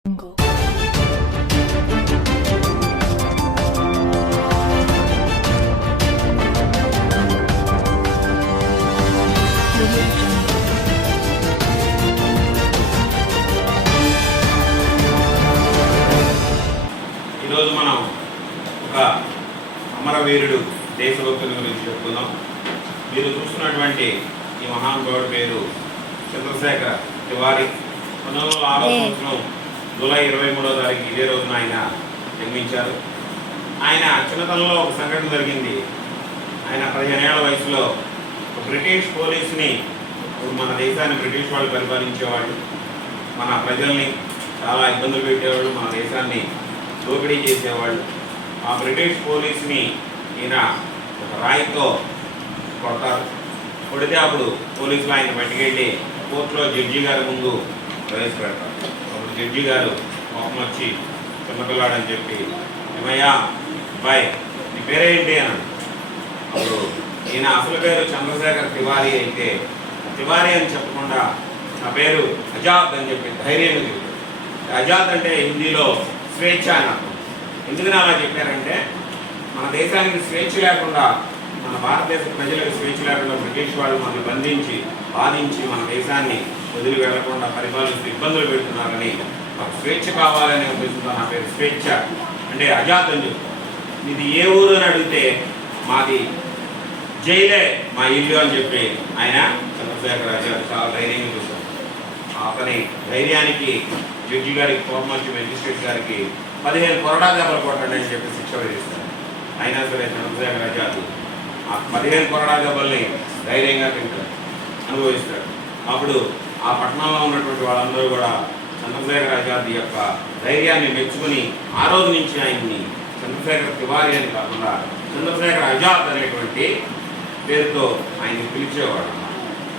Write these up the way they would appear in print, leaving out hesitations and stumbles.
ఈరోజు మనం ఒక అమరవీరుడు దేశభక్తుని గురించి చెప్పుకుందాం. మీరు చూస్తున్నటువంటి ఈ మహానుభావుడి పేరు చంద్రశేఖర్ తివారీ. 1906 సంవత్సరం జూలై 23వ తారీఖు ఇదే రోజున ఆయన జన్మించారు. ఆయన చిన్నతనంలో ఒక సంఘటన జరిగింది. ఆయన 15 ఏళ్ల వయసులో బ్రిటిష్ పోలీసుని, మన దేశాన్ని బ్రిటిష్ వాళ్ళు పరిపాలించేవాళ్ళు, మన ప్రజల్ని చాలా ఇబ్బందులు పెట్టేవాళ్ళు, మన దేశాన్ని దోపిడీ చేసేవాళ్ళు. ఆ బ్రిటిష్ పోలీసుని ఈయన ఒక రాయితో కొడతారు. కొడితే అప్పుడు పోలీసులు ఆయన పట్టుకెళ్ళి కోర్టులో జడ్జి గారి ముందు ప్రవేశపెడతారు. అప్పుడు జడ్జి గారు కోపం వచ్చి చిన్నపిల్లాడని చెప్పి, ఏమయ్యా అబ్బాయి నీ పేరేంటి అన్నాడు. అప్పుడు ఈయన అసలు పేరు చంద్రశేఖర్ తివారీ అయితే, తివారీ అని చెప్పకుండా నా పేరు ఆజాద్ అని చెప్పి ధైర్యంగా చెప్పారు. ఆజాద్ అంటే హిందీలో స్వేచ్ఛ అని అర్థం. ఎందుకని అలా చెప్పారంటే, మన దేశానికి స్వేచ్ఛ లేకుండా, మన భారతదేశ ప్రజలకు స్వేచ్ఛ లేకుండా బ్రిటిష్ వాళ్ళు మనల్ని బంధించి బాధించి మన దేశాన్ని వదిలి వెళ్లకుండా పరిపాలిస్తూ ఇబ్బందులు పెడుతున్నారని, మాకు స్వేచ్ఛ కావాలనే ఉద్దేశంతో నా పేరు స్వేచ్ఛ అంటే ఆజాద్ అని చెప్తారు. ఇది ఏ ఊరు అని అడిగితే మాది జైలే మా ఇల్లు అని చెప్పి ఆయన చంద్రశేఖర్ ఆజాద్ చాలా ధైర్యంగా చూశారు. అతని ధైర్యానికి జడ్జి గారికి కోపం వచ్చి మెజిస్ట్రేట్ గారికి 15 కొరడా దెబ్బలు కొట్టండి అని చెప్పి శిక్ష విధిస్తారు. అయినా సరే చంద్రశేఖర్ ఆజాద్ ఆ 15 కొరడా దెబ్బల్ని ధైర్యంగా తింటారు, అనుభవిస్తాడు. అప్పుడు ఆ పట్టణంలో ఉన్నటువంటి వాళ్ళందరూ కూడా చంద్రశేఖర్ ఆజాద్ యొక్క ధైర్యాన్ని మెచ్చుకుని ఆ రోజు నుంచి ఆయన్ని చంద్రశేఖర్ తివారీ అని కాకుండా చంద్రశేఖర్ ఆజాద్ అనేటువంటి పేరుతో ఆయన్ని పిలిచేవాడు.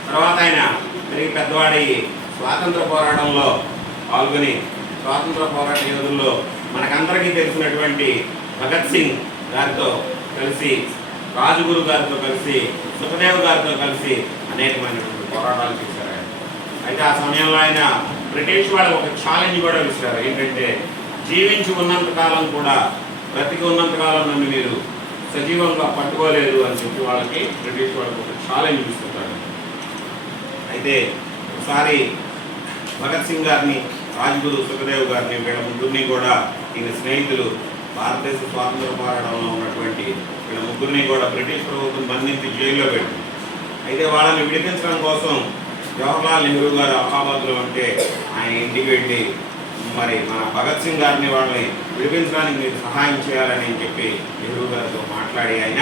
తర్వాత ఆయన తిరిగి పెద్దవాడయ్యి స్వాతంత్ర పోరాటంలో పాల్గొని, స్వాతంత్ర పోరాట యోధుల్లో మనకందరికీ తెలిసినటువంటి భగత్ సింగ్ గారితో కలిసి, రాజగురు గారితో కలిసి, సుఖదేవ్ గారితో కలిసి అనేకమైనటువంటి పోరాటాలు చేశారు ఆయన. అయితే ఆ సమయంలో ఆయన బ్రిటిష్ వాళ్ళు ఒక ఛాలెంజ్ కూడా ఇచ్చారు. ఏంటంటే, జీవించి ఉన్నంతకాలం కూడా, బ్రతికి ఉన్నంతకాలం నన్ను మీరు సజీవంగా పట్టుకోలేదు అని చెప్పి వాళ్ళకి బ్రిటిష్ వాళ్ళకి ఒక ఛాలెంజ్ ఇస్తుంటారు. అయితే ఒకసారి భగత్ సింగ్ గారిని, రాజ్గురు సుఖదేవ్ గారిని, వీళ్ళ ముగ్గురిని కూడా ఈయన స్నేహితులు భారతదేశ స్వాతంత్ర పోరాటంలో ఉన్నటువంటి వీళ్ళ ముగ్గురిని కూడా బ్రిటిష్ ప్రభుత్వం బంధించి జైల్లో పెట్టింది. అయితే వాళ్ళని విడిపించడం కోసం జవహర్లాల్ నెహ్రూ గారు అలహాబాద్లో ఉంటే ఆయన ఇంటికి వెళ్ళి, మరి మన భగత్ సింగ్ గారిని వాళ్ళని విడిపించడానికి మీరు సహాయం చేయాలని చెప్పి నెహ్రూ గారితో మాట్లాడి ఆయన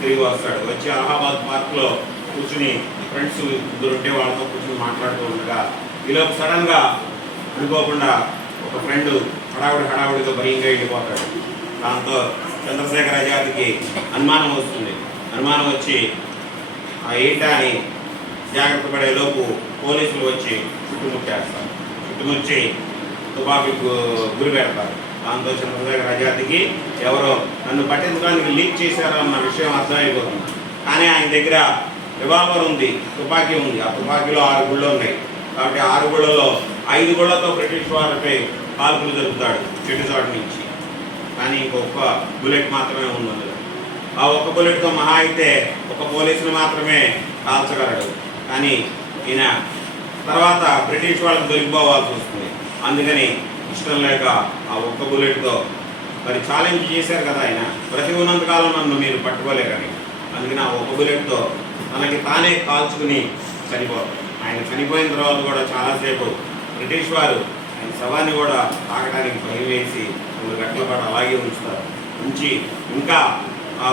తిరిగి వస్తాడు. వచ్చి అలహాబాద్ పార్క్లో కూర్చుని ఫ్రెండ్స్ ఇద్దరుంటే వాళ్ళతో కూర్చుని మాట్లాడుతూ ఉండగా ఈలోపు సడన్గా అనుకోకుండా ఒక ఫ్రెండ్ హడావుడిగా భయంగా వెళ్ళిపోతాడు. దాంతో చంద్రశేఖర్ ఆజాద్కి అనుమానం వస్తుంది. అనుమానం వచ్చి ఏంటా అని జాగ్రత్త పడేలోపు పోలీసులు వచ్చి చుట్టుముట్టేస్తారు. చుట్టుముచ్చి తుపాకీకి గురి పెడతారు. దాంతో చంద్రశేఖర్ ఆజాద్కి ఎవరో నన్ను పట్టించడానికి లీక్ చేశారో అన్న విషయం అర్థమైపోతుంది. కానీ ఆయన దగ్గర రివాల్వర్ ఉంది, తుపాకీ ఉంది. ఆ తుపాకీలో 6 గుళ్ళు ఉన్నాయి. కాబట్టి 6 గుళ్ళలో 5 గుళ్ళతో బ్రిటిష్ వాళ్ళపై కాల్పులు జరుపుతాడు చెట్టు చోటు నుంచి. కానీ ఇంకొక బుల్లెట్ మాత్రమే ఉంది అందులో. ఆ ఒక్క బుల్లెట్తో మహా అయితే ఒక పోలీసుని మాత్రమే కాల్చగలడు. కానీ ఈయన తర్వాత బ్రిటిష్ వాళ్ళకి దొరికిపోవాల్సి వస్తుంది. అందుకని ఇష్టం లేక ఆ ఒక్క బుల్లెట్తో, మరి ఛాలెంజ్ చేశారు కదా ఆయన, ప్రతి ఉన్నంతకాలం నన్ను మీరు పట్టుకోలేరని, అందుకని ఆ ఒక్క బుల్లెట్తో తనకి తానే కాల్చుకుని చనిపోతాడు. ఆయన చనిపోయిన తర్వాత కూడా చాలాసేపు బ్రిటిష్ వారు ఆయన శవాన్ని కూడా తాకడానికి భయం వేసి 3 గంటల పాటు అలాగే ఉంచుతారు. ఉంచి ఇంకా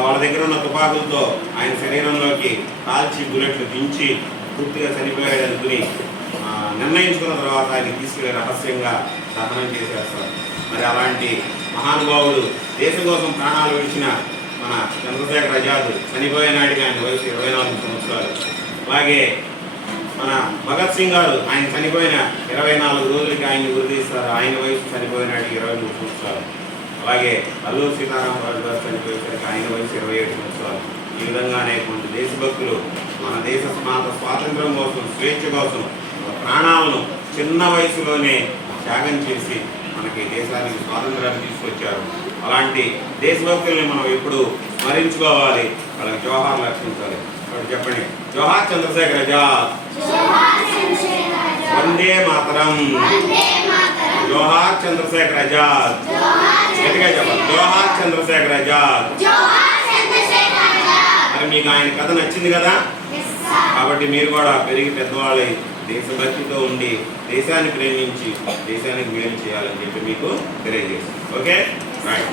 వాళ్ళ దగ్గర ఉన్న తుపాకులతో ఆయన శరీరంలోకి కాల్చి బుల్లెట్లు దించి పూర్తిగా చనిపోయాడనుకుని నిర్ణయించుకున్న తర్వాత ఆయన తీసుకెళ్ళి రహస్యంగా దహనం చేసేస్తారు. మరి అలాంటి మహానుభావుడు దేశం కోసం ప్రాణాలు విడిచిన మన చంద్రశేఖర్ ఆజాద్ చనిపోయే నాటికి ఆయన వయసు 24 సంవత్సరాలు. అలాగే మన భగత్ సింగ్ గారు ఆయన చనిపోయిన 24 రోజులకి ఆయన్ని గుర్తిస్తారు. ఆయన వయసు చనిపోయినాటికి 23 సంవత్సరాలు. అలాగే అల్లూరి సీతారామరాజు గారు చనిపోయేసరికి ఆయన వయసు 27 సంవత్సరాలు. ఈ విధంగా అనేక దేశభక్తులు మన దేశ స్వాతంత్రం కోసం, స్వేచ్ఛ కోసం ప్రాణాలను చిన్న వయసులోనే త్యాగం చేసి మనకి దేశానికి స్వాతంత్రాన్ని తీసుకొచ్చారు. అలాంటి దేశభక్తుల్ని మనం ఎప్పుడు స్మరించుకోవాలి, వాళ్ళకి జోహార్లు అర్పించాలి. కాబట్టి చెప్పండి, జోహార్ చంద్రశేఖర్ ఆజాద్, వందే మాతరం, జోహార్ చంద్రశేఖర్ ఆజాద్. గట్టిగా చెప్పాలి, జోహార్ చంద్రశేఖర్ ఆజాద్. మరి మీకు ఆయన కథ నచ్చింది కదా, కాబట్టి మీరు కూడా పెరిగి పెద్దవాళ్ళై దేశభక్తితో ఉండి దేశాన్ని ప్రేమించి దేశానికి మేలు చేయాలని చెప్పి మీకు తెలియజేస్తాను. Okay right.